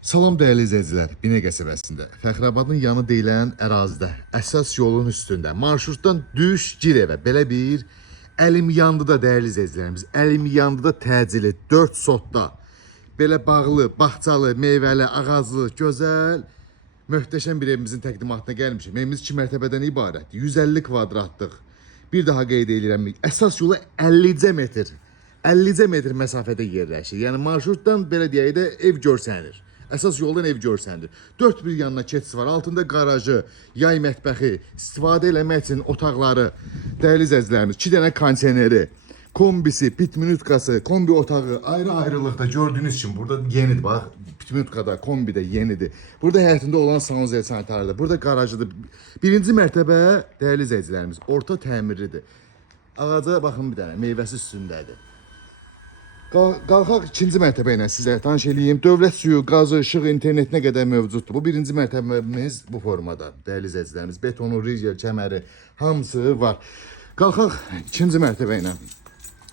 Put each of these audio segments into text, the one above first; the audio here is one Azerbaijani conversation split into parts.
Salam dəyərli izləyicilər, Binə qəsəbəsində, Fəxrabadın yanı deyilən ərazidə, əsas yolun üstündə, marşrutdan düş, gir evə. Belə bir əlim yandı da dəyərli izləyicilərimiz, əlim yandı da təcili, 4 sotda, belə bağlı, bağçalı, meyvəli, ağaclı, gözəl, möhtəşəm bir evimizin təqdimatına gəlmişim. Evimiz 2 mərtəbədən ibarətdir, 150 kvadratlıq. Bir daha qeyd edirəm, əsas yola 50 metr. 50 metr məsafədə yerləşir. Yəni marşrutdan belə deyək də ev görsənir. Əsas yoldan ev görsənir. 4 bir yanına keçid var. Altında qarajı, yay mətbəxi, istifadə eləmək üçün otaqları, dəyərli izləyicilərimiz, 2 dənə kondisioneri, kombisi, pitminutkası, kombi otağı ayrı-ayrılıqda gördüyünüz kimi burada yenidir. Bax, pitminutkada, kombidə yenidir. Burada həyətində olan sanuzel sanitarıdır. Burada qarajıdır. Birinci mərtəbə, dəyərli izləyicilərimiz, orta təmirlidir. Ağaca baxın bir dənə, meyvəsi üstündədir. Qalxaq ikinci mərtəbə ilə sizə tanış eləyim. Dövlət suyu, qazı, işıq, internet nə qədər mövcuddur. Bu birinci mərtəbəmiz bu formada. Dəyərli izləyicilərimiz, betonu, rizer, kəməri, hamısı var. Qalxaq ikinci mərtəbə ilə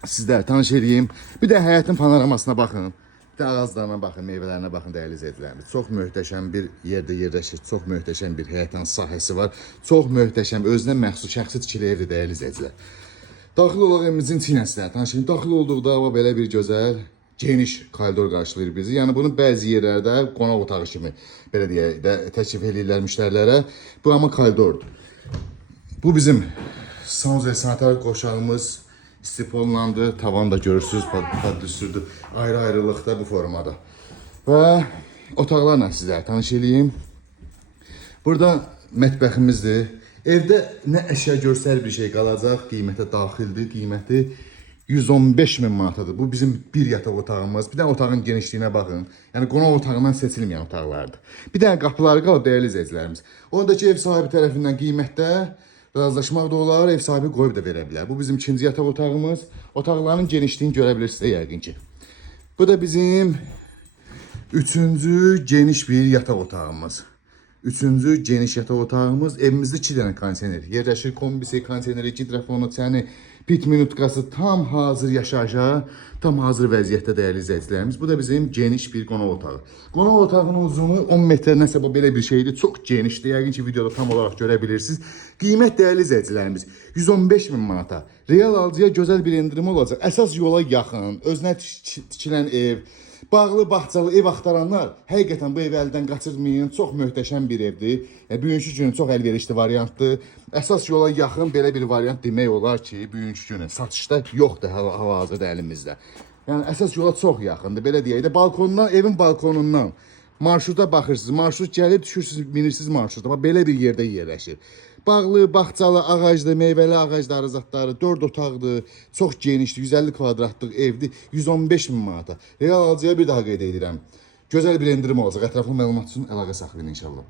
sizə tanış eləyim. Bir də həyətin panoramasına baxın. Bir də ağaclarına baxın, meyvələrinə baxın dəyərli izləyicilərimiz. Çox möhtəşəm bir yerdə yerləşir. Çox möhtəşəm bir həyətin sahəsi var. Çox möhtəşəm, özünə məxsus şəxsi tikili evdir dəyərli izləyicilər. Daxil olaq evimizin içinə tanışın. Daxil olduqda belə bir gözəl, geniş koridor qarşılayır bizi. Yəni bunun bəzi yerlərdə qonaq otağı kimi belə deyək də təklif edirlər müştərilərə. Bu amma koridordur. Bu bizim sanuzel sanitar qoşağımız istifollandı. Tavan da görürsünüz, padüstürdür. Ayrı-ayrılıqda bu formada. Və otaqlarla sizə tanış eləyim. Burada mətbəximizdir. Evdə nə əşya görsəl bir şey qalacaq, qiymətə daxildir, qiyməti 115.000 manatadır. Bu bizim bir yataq otağımız. Bir dənə otağın genişliyinə baxın. Yəni qonaq otağından seçilməyən otaqlardır. Bir dənə qapıları qalıb dəyərli izləyicilərimiz. Ondakı ev sahibi tərəfindən qiymətdə razılaşmaq da olar, ev sahibi qoyub da verə bilər. Bu bizim ikinci yataq otağımız. Otaqların genişliyini görə bilirsiniz yəqin ki. Bu da bizim üçüncü geniş bir yataq otağımız. Üçüncü geniş yataq otağımız. Evimizdə 2 dənə kondisioner yerləşir. Kombisi, kondisioneri, hidrofonu, çəni, pitminutkası tam hazır yaşayışa, tam hazır vəziyyətdə dəyərli izləyicilərimiz. Bu da bizim geniş bir qonaq otağı. Qonaq otağının uzunu 10 metr nəsə bu belə bir şeydir. Çox genişdir. Yəqin ki videoda tam olaraq görə bilirsiniz. Qiymət dəyərli izləyicilərimiz 115.000 manata. Real alıcıya gözəl bir endirim olacaq. Əsas yola yaxın, özünə tikilən ev, bağlı, bağçalı ev axtaranlar həqiqətən bu evi əldən qaçırmayın. Çox möhtəşəm bir evdir. Bugünkü günün çox əlverişli variantdır. Əsas yola yaxın belə bir variant demək olar ki, bugünkü günün satışda yoxdur hal-hazırda əlimizdə. Yəni əsas yola çox yaxındır. Belə deyək də balkondan, evin balkonundan marşruta baxırsınız. Marşrut gəlir, düşürsünüz, binirsiniz marşruta. Belə bir yerdə yerləşir. Bağlı, bağçalı, ağaclı, meyvəli ağacları, zatları, 4 otaqdır, çox genişdir, 150 kvadratlıq evdir, 115.000 manata. Real alıcıya bir daha qeyd edirəm. Gözəl bir endirim olacaq. Ətraflı məlumat üçün əlaqə saxlayın inşallah.